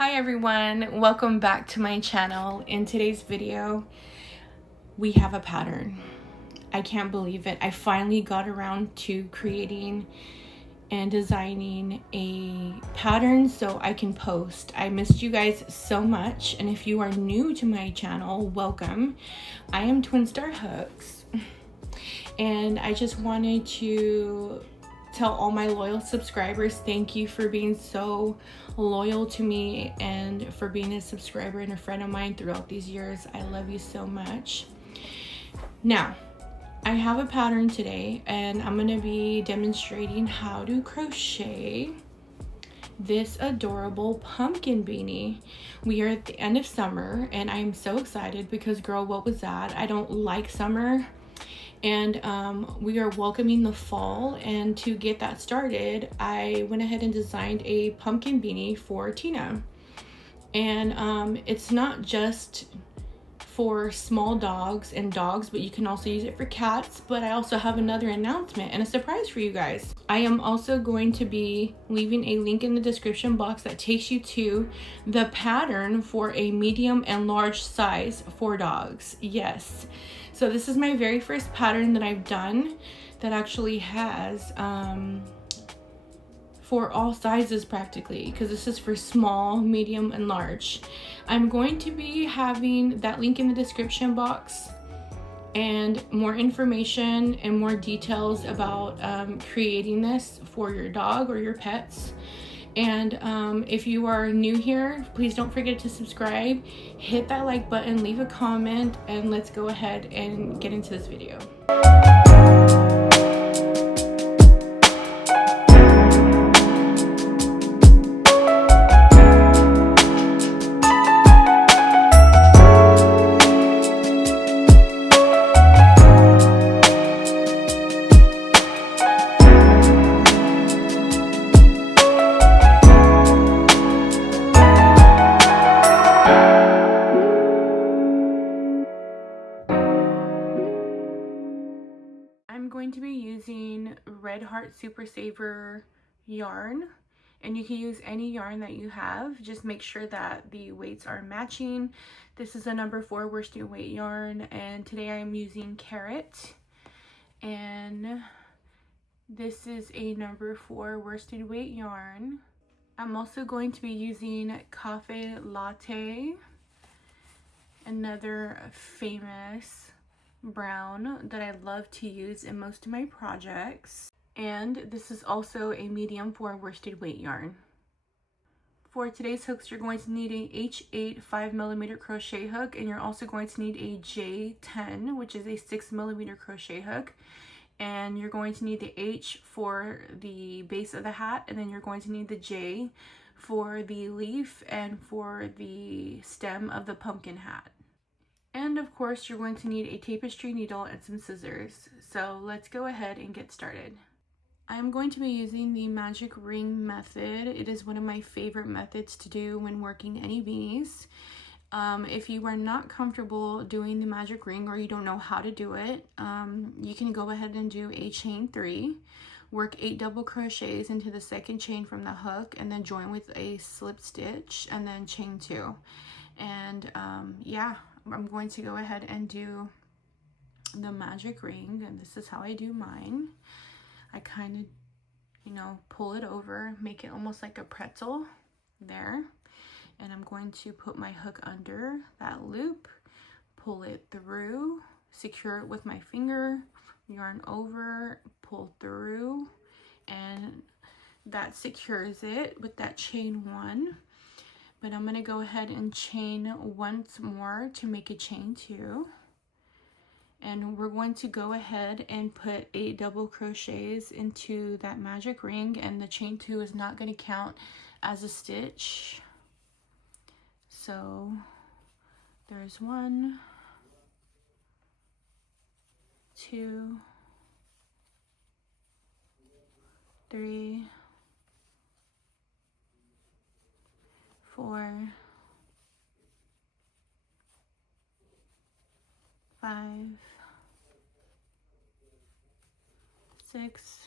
Hi everyone, welcome back to my channel. In today's video, we have a pattern. I can't believe it. I finally got around to creating and designing a pattern so I can post. I missed you guys so much, and if you are new to my channel, welcome. I am TwinStarHooks, and I just wanted to tell all my loyal subscribers thank you for being so loyal to me and for being a subscriber and a friend of mine throughout these years. I love you so much. Now, I have a pattern today and I'm going to be demonstrating how to crochet this adorable pumpkin beanie. We are at the end of summer and I'm so excited because girl, what was that? I don't like summer. And we are welcoming the fall, and to get that started I went ahead and designed a pumpkin beanie for Tina. And it's not just for small dogs and dogs, but you can also use it for cats. But I also have another announcement and a surprise for you guys. I am also going to be leaving a link in the description box that takes you to the pattern for a medium and large size for dogs. Yes, so this is my very first pattern that I've done that actually has for all sizes practically, because this is for small, medium, and large. I'm going to be having that link in the description box and more information and more details about creating this for your dog or your pets. And if you are new here, please don't forget to subscribe, hit that like button, leave a comment, and let's go ahead and get into this video. I'm going to be using Red Heart Super Saver yarn, and you can use any yarn that you have. Just make sure that the weights are matching. This is a number 4 worsted weight yarn, and today I am using Carrot, and this is a number 4 worsted weight yarn. I'm also going to be using Cafe Latte, another famous brown that I love to use in most of my projects. And this is also a medium 4 worsted weight yarn. For today's hooks, you're going to need a H8 5mm crochet hook, and you're also going to need a J10, which is a 6mm crochet hook. And you're going to need the H for the base of the hat, and then you're going to need the J for the leaf and for the stem of the pumpkin hat. And of course, you're going to need a tapestry needle and some scissors. So let's go ahead and get started. I'm going to be using the magic ring method. It is one of my favorite methods to do when working any beanies. If you are not comfortable doing the magic ring or you don't know how to do it, you can go ahead and do a chain 3, work 8 double crochets into the second chain from the hook, and then join with a slip stitch and then chain 2. And yeah, I'm going to go ahead and do the magic ring, and this is how I do mine. I kind of, you know, pull it over, make it almost like a pretzel there, and I'm going to put my hook under that loop, pull it through, secure it with my finger, yarn over, pull through, and that secures it with that chain 1. But I'm going to go ahead and chain once more to make a chain 2. And we're going to go ahead and put 8 double crochets into that magic ring, and the chain 2 is not going to count as a stitch. So there's 1, 2, 3, 4, 5, 6,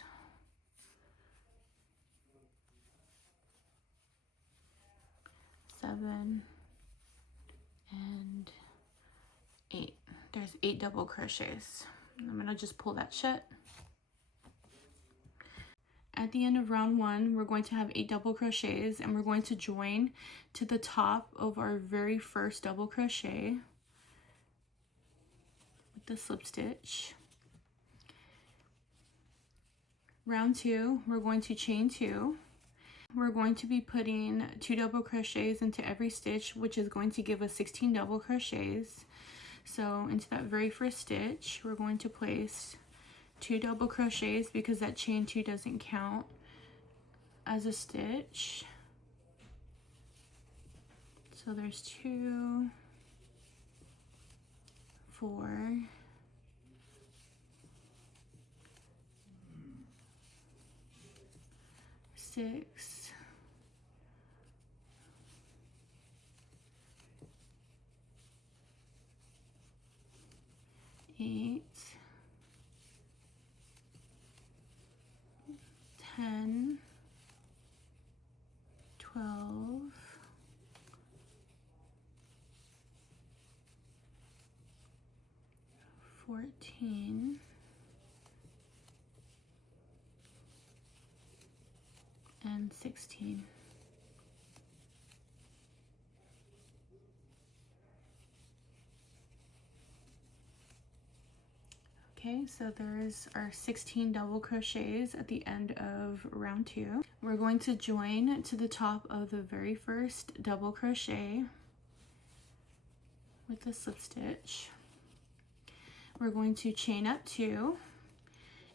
7, 7 and 8. There's 8 double crochets. I'm gonna just pull that shut. At the end of round 1, we're going to have 8 double crochets, and we're going to join to the top of our very first double crochet with the slip stitch. Round 2, we're going to chain 2. We're going to be putting 2 double crochets into every stitch, which is going to give us 16 double crochets. So into that very first stitch, we're going to place 2 double crochets because that chain 2 doesn't count as a stitch. So there's 2, 4, 6, 8, 10, 12, 14, and 16. Okay, so there's our 16 double crochets at the end of round 2. We're going to join to the top of the very first double crochet with the slip stitch. We're going to chain up 2,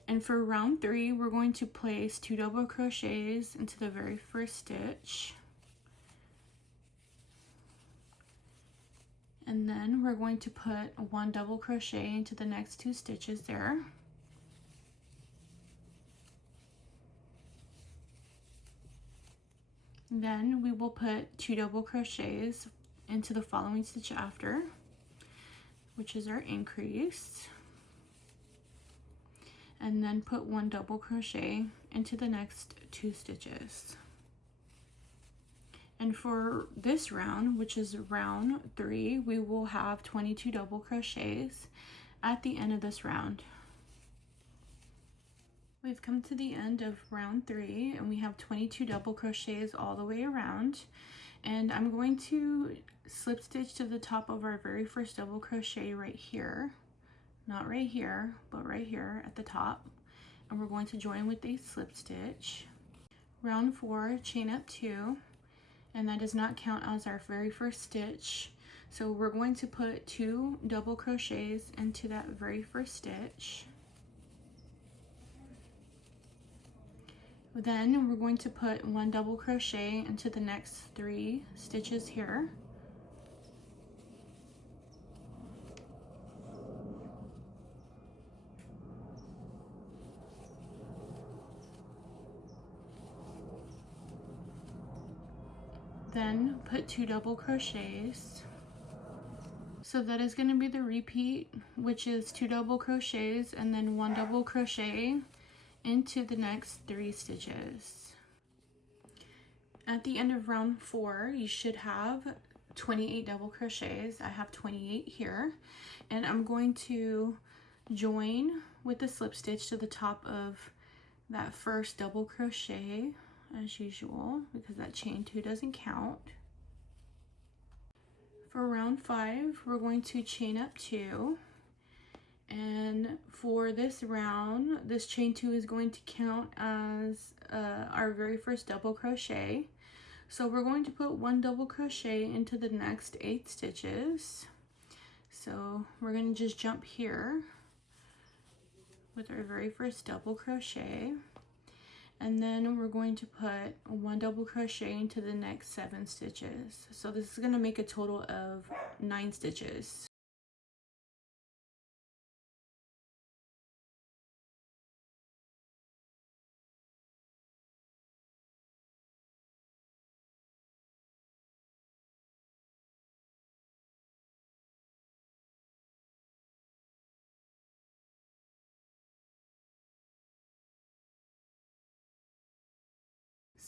and for round 3, we're going to place 2 double crochets into the very first stitch. And then we're going to put 1 double crochet into the next 2 stitches there. Then we will put 2 double crochets into the following stitch after, which is our increase. And then put 1 double crochet into the next 2 stitches. And for this round, which is round 3, we will have 22 double crochets at the end of this round. We've come to the end of round 3, and we have 22 double crochets all the way around. And I'm going to slip stitch to the top of our very first double crochet right here. Not right here, but right here at the top. And we're going to join with a slip stitch. Round 4, chain up 2. And that does not count as our very first stitch. So we're going to put 2 double crochets into that very first stitch. Then we're going to put 1 double crochet into the next 3 stitches here. Then put 2 double crochets. So that is going to be the repeat, which is 2 double crochets and then 1 double crochet into the next 3 stitches. At the end of round 4, you should have 28 double crochets. I have 28 here, and I'm going to join with the slip stitch to the top of that first double crochet as usual, because that chain 2 doesn't count. For round 5, we're going to chain up 2, and for this round, this chain 2 is going to count as our very first double crochet. So we're going to put 1 double crochet into the next 8 stitches. So we're going to just jump here with our very first double crochet. And then we're going to put 1 double crochet into the next 7 stitches. So this is going to make a total of 9 stitches.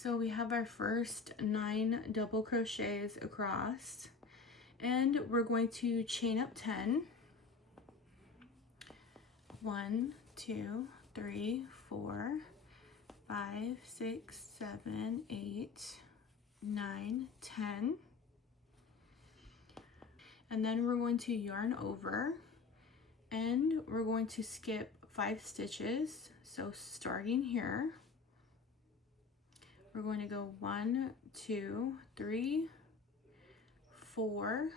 So we have our first 9 double crochets across, and we're going to chain up 10. 1, 2, 3, 4, 5, 6, 7, 8, 9, 10. And then we're going to yarn over, and we're going to skip 5 stitches. So starting here, we're going to go 1, 2, 3, 4,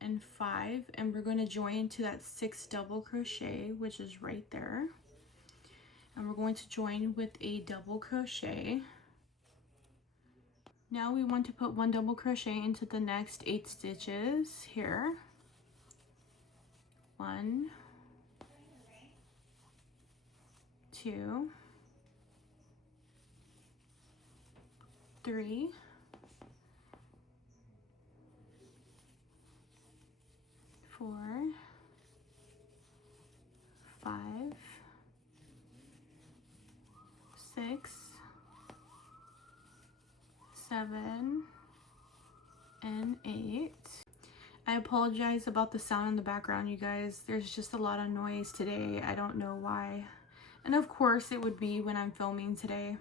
and 5, and we're going to join to that 6 double crochet, which is right there. And we're going to join with a double crochet. Now we want to put 1 double crochet into the next 8 stitches here. 1, 2, 3, 4, 5, 6, 7, and 8. I apologize about the sound in the background, you guys. There's just a lot of noise today. I don't know why. And of course it would be when I'm filming today.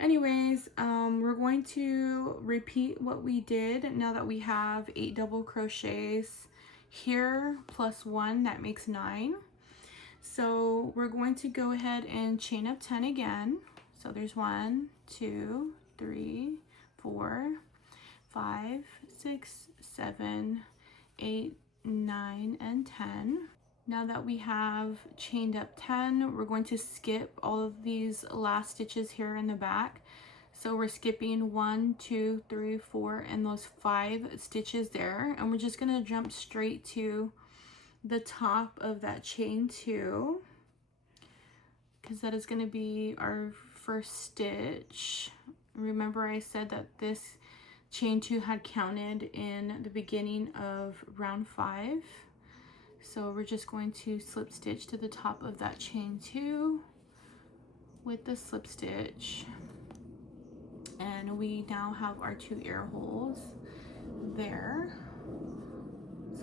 Anyways, we're going to repeat what we did now that we have 8 double crochets here plus 1, that makes 9. So we're going to go ahead and chain up 10 again. So there's 1, 2, 3, 4, 5, 6, 7, 8, 9, and 10. Now that we have chained up 10, we're going to skip all of these last stitches here in the back. So we're skipping 1, 2, 3, 4, and those 5 stitches there. And we're just gonna jump straight to the top of that chain 2, because that is gonna be our first stitch. Remember I said that this chain 2 had counted in the beginning of round 5. So we're just going to slip stitch to the top of that chain 2 with the slip stitch. And we now have our 2 air holes there.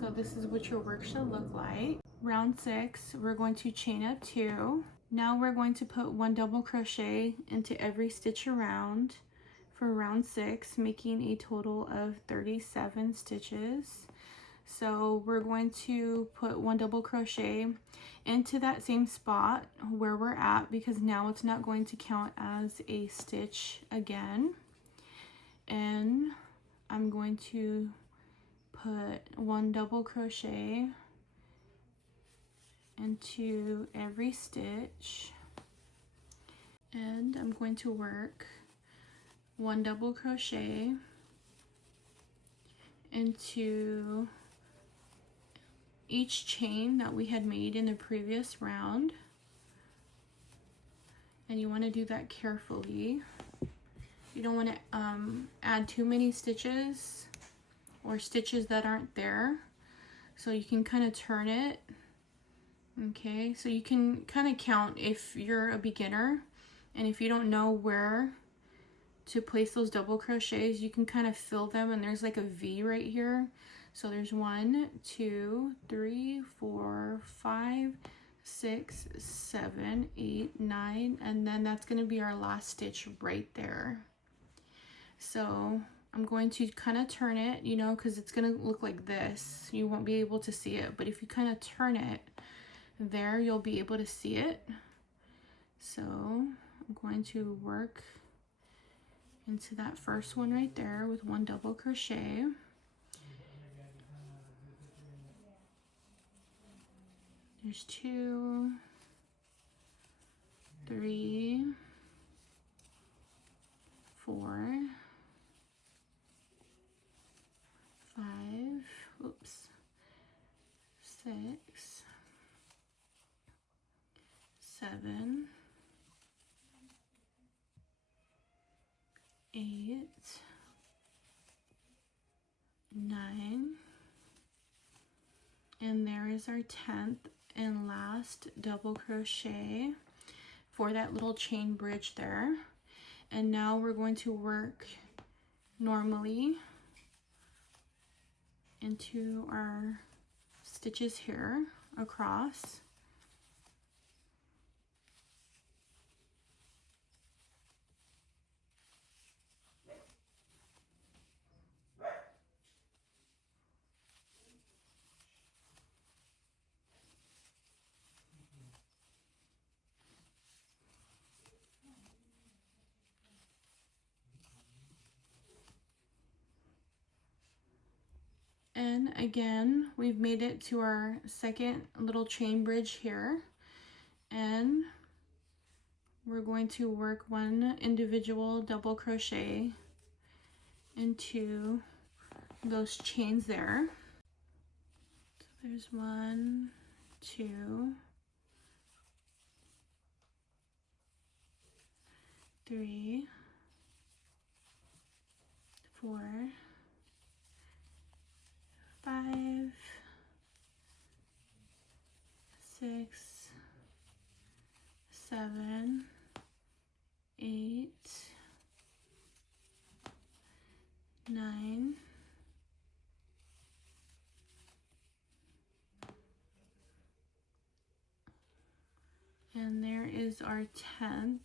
So this is what your work should look like. Round 6, we're going to chain up 2. Now we're going to put 1 double crochet into every stitch around for round 6, making a total of 37 stitches. So we're going to put 1 double crochet into that same spot where we're at, because now it's not going to count as a stitch again. And I'm going to put 1 double crochet into every stitch, and I'm going to work 1 double crochet into each chain that we had made in the previous round. And you want to do that carefully. You don't want to add too many stitches or stitches that aren't there. So you can kind of turn it. Okay, so you can kind of count if you're a beginner, and if you don't know where to place those double crochets, you can kind of fill them, and there's like a V right here. So there's 1, 2, 3, 4, 5, 6, 7, 8, 9, and then that's going to be our last stitch right there. So I'm going to kind of turn it, you know, because it's going to look like this. You won't be able to see it, but if you kind of turn it there, you'll be able to see it. So I'm going to work into that first one right there with 1 double crochet. There's 2, 3, 4, 5, oops, 6, 7, 8, 9, and there is our 10th and last double crochet for that little chain bridge there. And now we're going to work normally into our stitches here across. And again, we've made it to our second little chain bridge here, and we're going to work one individual double crochet into those chains there. So there's 1, 2, 3, 4, 5, 6, 7, 8, 9, and there is our 10th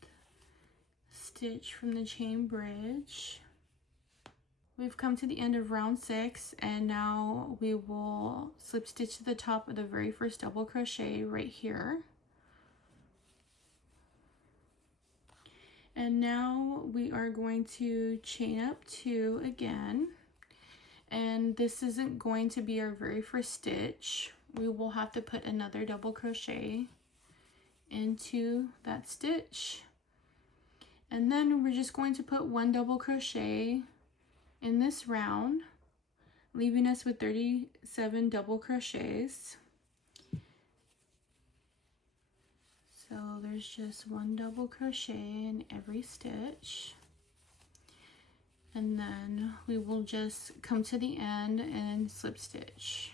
stitch from the chain bridge. We've come to the end of round 6, and now we will slip stitch to the top of the very first double crochet right here. And now we are going to chain up 2 again, and this isn't going to be our very first stitch. We will have to put another double crochet into that stitch, and then we're just going to put 1 double crochet in this round, leaving us with 37 double crochets. So there's just 1 double crochet in every stitch, and then we will just come to the end and slip stitch.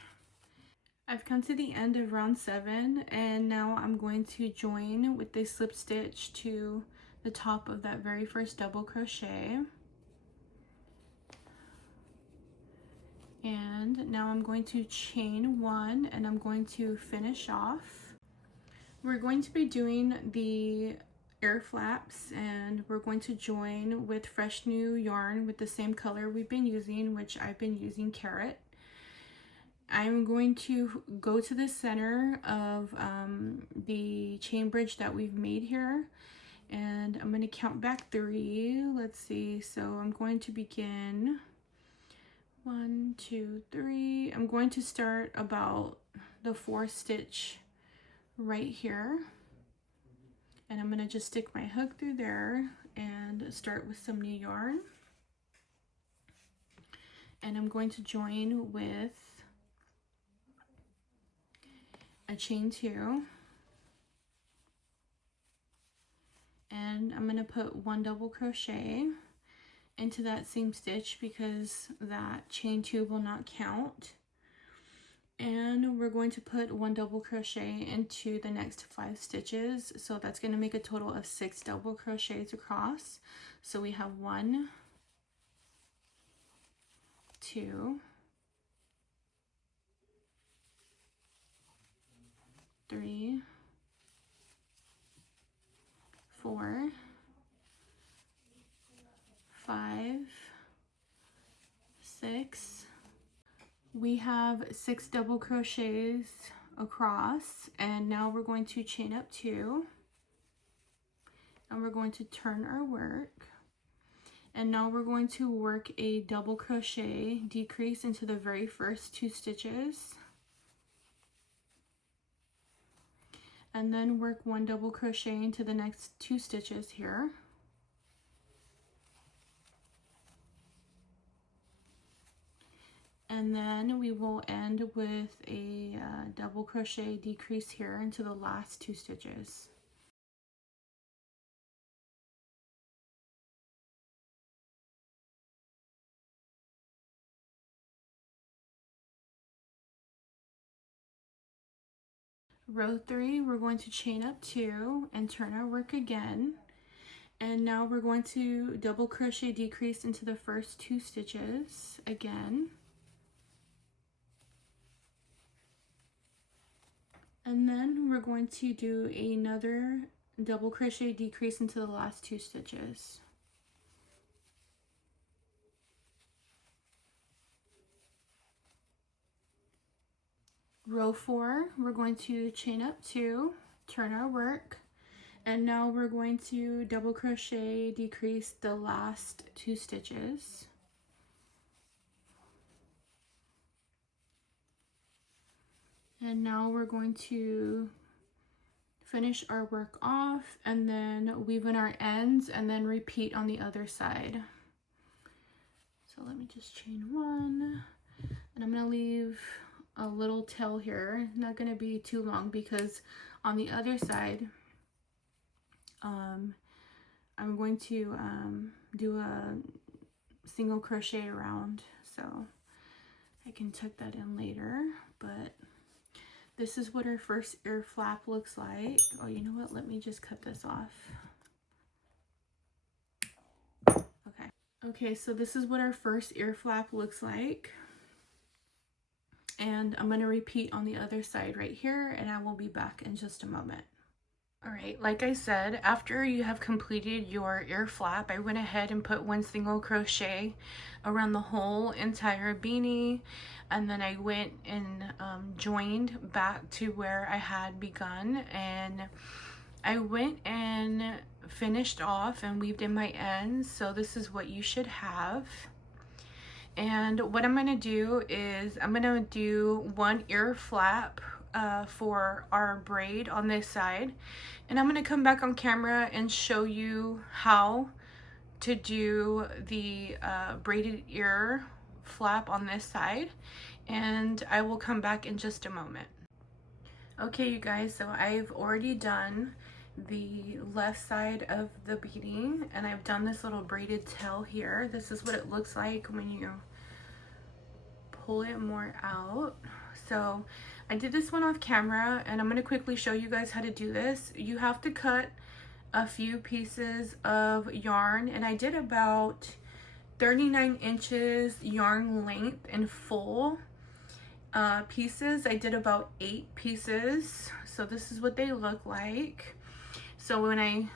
I've come to the end of round 7, and now I'm going to join with the slip stitch to the top of that very first double crochet. And now I'm going to chain 1, and I'm going to finish off. We're going to be doing the Earflaps, and we're going to join with fresh new yarn with the same color we've been using, which I've been using Carrot. I'm going to go to the center of the chain bridge that we've made here, and I'm going to count back 3. Let's see, so I'm going to begin 1, 2, 3. I'm going to start about the 4th stitch right here, and I'm going to just stick my hook through there and start with some new yarn, and I'm going to join with a chain 2, and I'm going to put 1 double crochet into that same stitch because that chain 2 will not count, and we're going to put 1 double crochet into the next 5 stitches, so that's going to make a total of 6 double crochets across. So we have 1, 2, 3, 4, 5, 6. We have 6 double crochets across, and now we're going to chain up 2, and we're going to turn our work, and now we're going to work a double crochet decrease into the very first 2 stitches, and then work 1 double crochet into the next 2 stitches here. And then we will end with a double crochet decrease here into the last 2 stitches. Row 3, we're going to chain up 2 and turn our work again. And now we're going to double crochet decrease into the first 2 stitches again. And then we're going to do another double crochet decrease into the last 2 stitches. Row 4, we're going to chain up 2, turn our work, and now we're going to double crochet decrease the last 2 stitches. And now we're going to finish our work off and then weave in our ends and then repeat on the other side. So let me just chain 1, and I'm going to leave a little tail here, not going to be too long because on the other side I'm going to do a single crochet around, so I can tuck that in later. But this is what our first ear flap looks like. Oh, you know what, let me just cut this off. Okay, so this is what our first ear flap looks like. And I'm going to repeat on the other side right here, and I will be back in just a moment. Alright, like I said, after you have completed your ear flap, I went ahead and put 1 single crochet around the whole entire beanie, and then I went and joined back to where I had begun, and I went and finished off and weaved in my ends. So this is what you should have. And what I'm going to do is I'm going to do 1 ear flap for our braid on this side, and I'm going to come back on camera and show you how to do the braided ear flap on this side, and I will come back in just a moment. Okay, you guys, so I've already done the left side of the beanie, and I've done this little braided tail here. This is what it looks like when you pull it more out. So I did this one off camera, and I'm going to quickly show you guys how to do this. You have to cut a few pieces of yarn, and I did about 39 inches yarn length in full pieces. I did about 8 pieces, so this is what they look like. So when I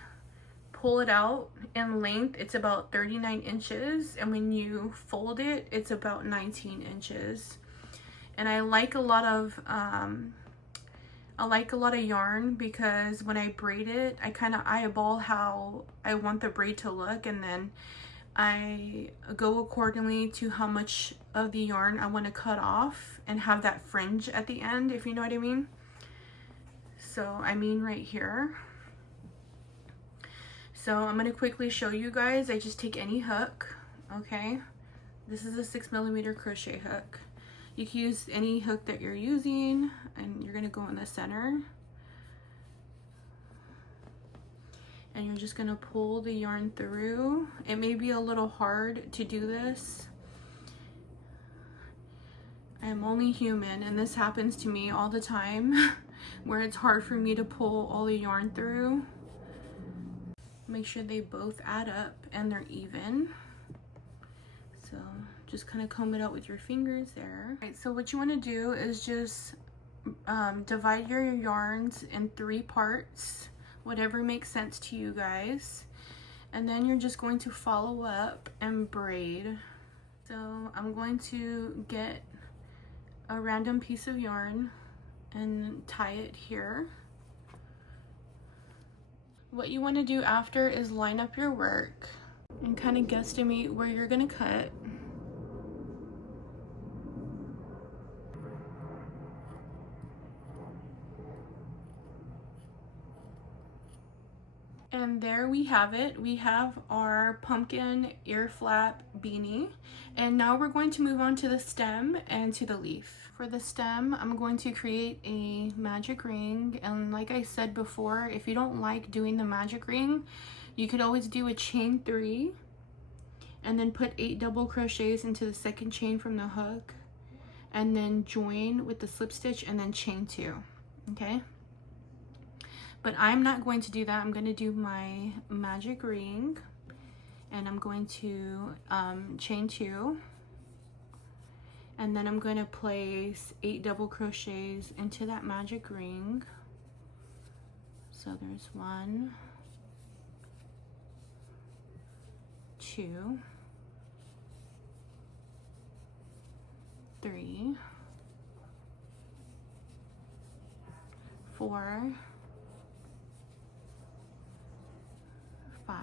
pull it out in length, it's about 39 inches, and when you fold it, it's about 19 inches. And I like a lot of yarn because when I braid it, I kind of eyeball how I want the braid to look, and then I go accordingly to how much of the yarn I want to cut off and have that fringe at the end, if you know what I mean. So I mean right here. So I'm going to quickly show you guys. I just take any hook, okay? This is a 6mm crochet hook. You can use any hook that you're using, and you're going to go in the center. And you're just going to pull the yarn through. It may be a little hard to do this. I am only human, and this happens to me all the time where it's hard for me to pull all the yarn through. Make sure they both add up and they're even. So just kind of comb it out with your fingers there. All right, so what you want to do is just divide your yarns in 3 parts, whatever makes sense to you guys. And then you're just going to follow up and braid. So I'm going to get a random piece of yarn and tie it here. What you want to do after is line up your work and kind of guesstimate where you're going to cut. And there we have it. We have our pumpkin ear flap beanie. And now we're going to move on to the stem and to the leaf. For the stem, I'm going to create a magic ring. And like I said before, if you don't like doing the magic ring, you could always do a chain 3 and then put 8 double crochets into the second chain from the hook, and then join with the slip stitch and then chain 2, okay? But I'm not going to do that. I'm going to do my magic ring, and I'm going to chain 2, and then I'm going to place 8 double crochets into that magic ring. So there's 1, 2, 3, 4, 5,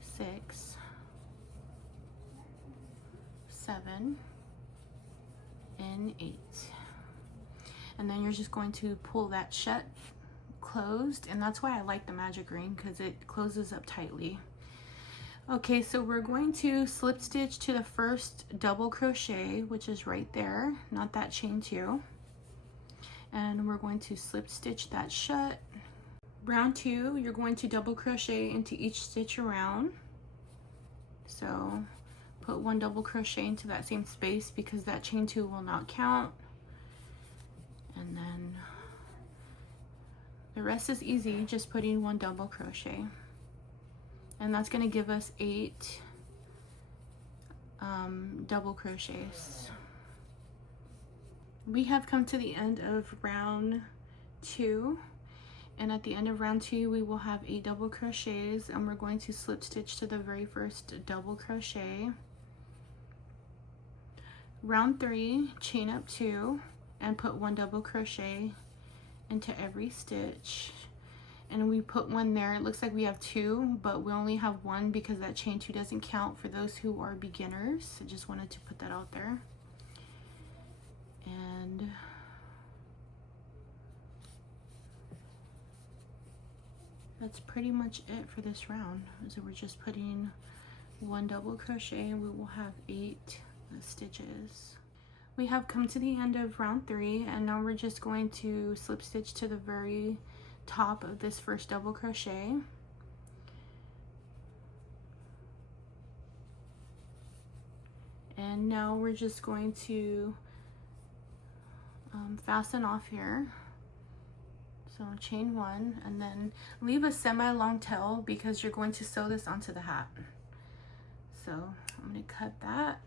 6, 7, and 8. And then you're just going to pull that shut closed, and that's why I like the magic ring, because it closes up tightly. Okay, so we're going to slip stitch to the first double crochet, which is right there, not that chain 2. And we're going to slip stitch that shut. Round 2, you're going to double crochet into each stitch around. So put 1 double crochet into that same space because that chain 2 will not count. And then the rest is easy, just putting 1 double crochet. And that's going to give us 8 double crochets. We have come to the end of round 2, and at the end of round 2 we will have 8 double crochets, and we're going to slip stitch to the very first double crochet. Round 3, chain up 2 and put 1 double crochet into every stitch, and we put 1 there. It looks like we have 2, but we only have 1 because that chain 2 doesn't count for those who are beginners. I just wanted to put that out there. And that's pretty much it for this round. So we're just putting 1 double crochet, and we will have 8 stitches. We have come to the end of round 3, and now we're just going to slip stitch to the very top of this first double crochet. And now we're just going to fasten off here. So chain 1, and then leave a semi-long tail because you're going to sew this onto the hat. So I'm going to cut that,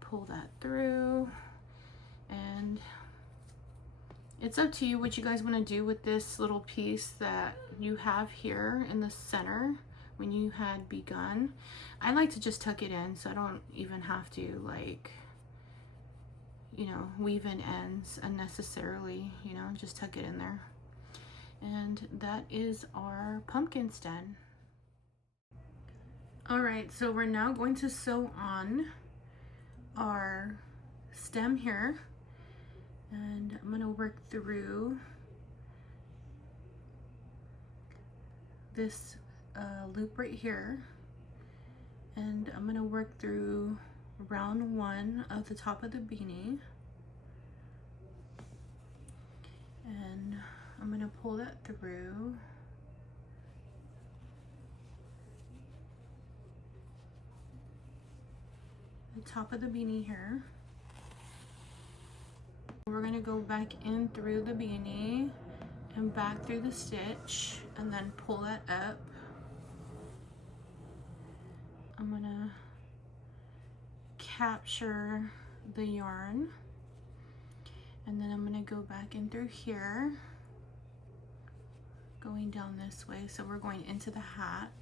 pull that through, and it's up to you what you guys want to do with this little piece that you have here in the center when you had begun. I like to just tuck it in so I don't even have to, like, you know, weave in ends unnecessarily, you know, just tuck it in there. And that is our pumpkin stem. All right, so we're now going to sew on our stem here, and I'm going to work through this loop right here, and I'm going to work through round 1 of the top of the beanie, and I'm going to pull that through. The top of the beanie here. We're going to go back in through the beanie and back through the stitch, and then pull that up. I'm going to capture the yarn, and then I'm going to go back in through here, going down this way. So we're going into the hat.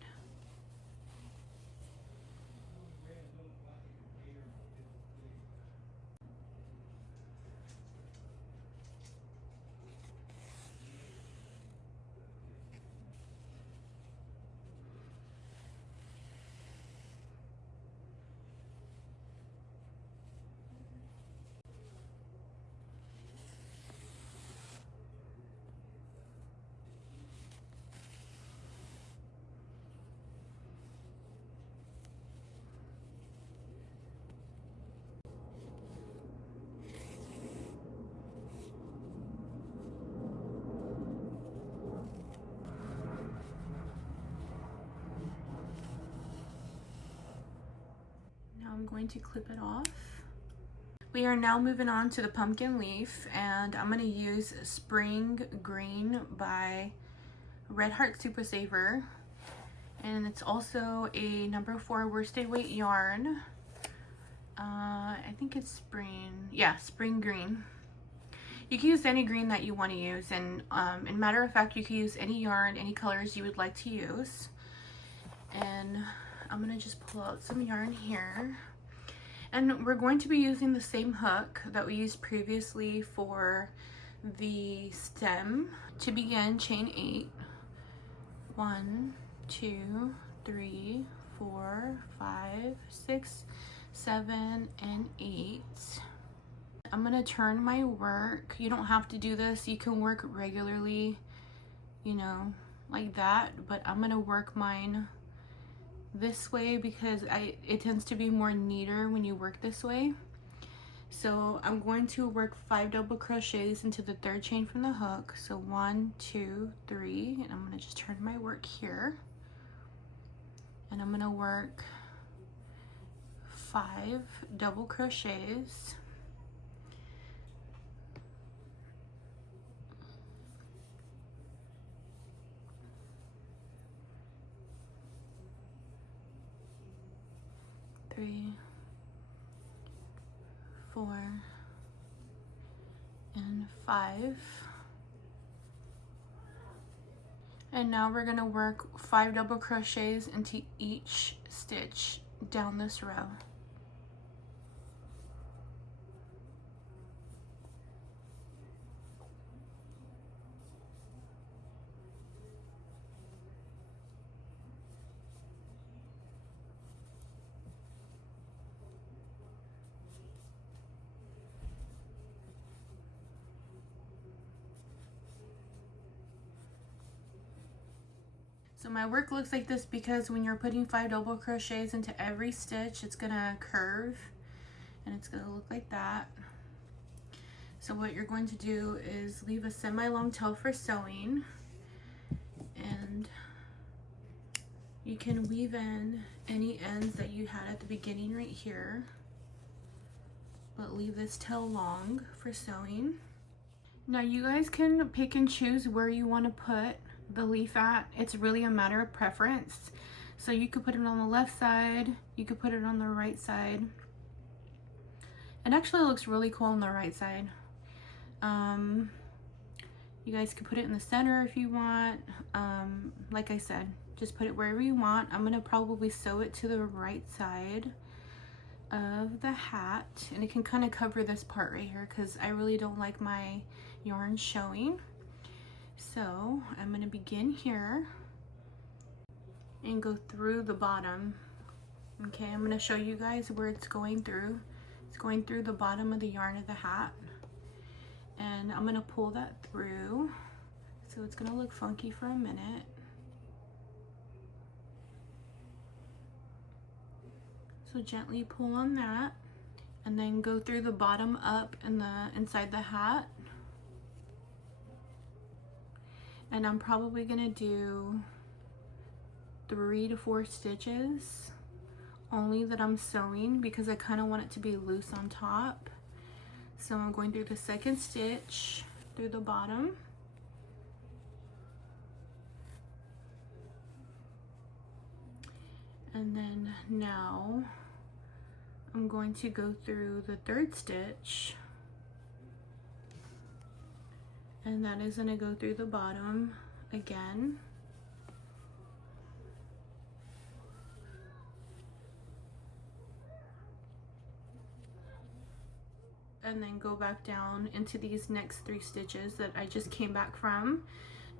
I'm going to clip it off. We are now moving on to the pumpkin leaf, and I'm going to use Spring Green by Red Heart Super Saver, and it's also a number 4 worsted weight yarn. I think it's Spring Green. You can use any green that you want to use, and matter of fact, you can use any yarn, any colors you would like to use. And I'm gonna just pull out some yarn here, and we're going to be using the same hook that we used previously for the stem. To begin, chain 8. 1, 2, 3, 4, 5, 6, 7, and 8. I'm gonna turn my work. You don't have to do this. You can work regularly, you know, like that, but I'm gonna work mine this way because it tends to be more neater when you work this way. So I'm going to work 5 double crochets into the 3rd chain from the hook. So 1, 2, 3, and I'm gonna just turn my work here, and I'm gonna work 5 double crochets. Three, 4, and 5. And now we're gonna work 5 double crochets into each stitch down this row. So my work looks like this because when you're putting 5 double crochets into every stitch, it's gonna curve and it's gonna look like that. So what you're going to do is leave a semi-long tail for sewing, and you can weave in any ends that you had at the beginning right here, but leave this tail long for sewing. Now you guys can pick and choose where you want to put the leaf at. It's really a matter of preference. So you could put it on the left side, you could put it on the right side. It actually looks really cool on the right side. You guys could put it in the center if you want. Like I said, just put it wherever you want. I'm gonna probably sew it to the right side of the hat, and it can kind of cover this part right here because I really don't like my yarn showing. So I'm going to begin here and go through the bottom. Okay, I'm going to show you guys where it's going through. It's going through the bottom of the yarn of the hat, and I'm going to pull that through. So it's going to look funky for a minute. So gently pull on that, and then go through the bottom up and the inside the hat. And I'm probably gonna do 3 to 4 stitches only that I'm sewing because I kind of want it to be loose on top. So I'm going through the 2nd stitch through the bottom. And then now I'm going to go through the 3rd stitch, and that is going to go through the bottom again. And then go back down into these next 3 stitches that I just came back from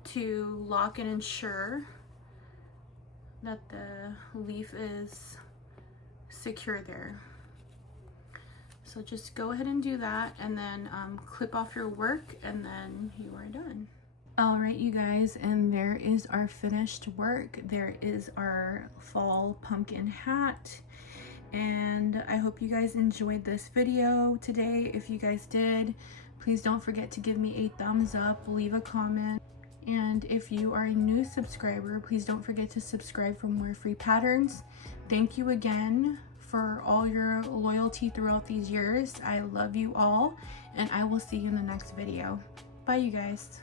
to lock and ensure that the leaf is secure there. So just go ahead and do that, and then clip off your work, and then you are done. All right, you guys, and there is our finished work. There is our fall pumpkin hat, and I hope you guys enjoyed this video today. If you guys did, please don't forget to give me a thumbs up, leave a comment, and if you are a new subscriber, please don't forget to subscribe for more free patterns. Thank you again for all your loyalty throughout these years. I love you all, and I will see you in the next video. Bye, you guys.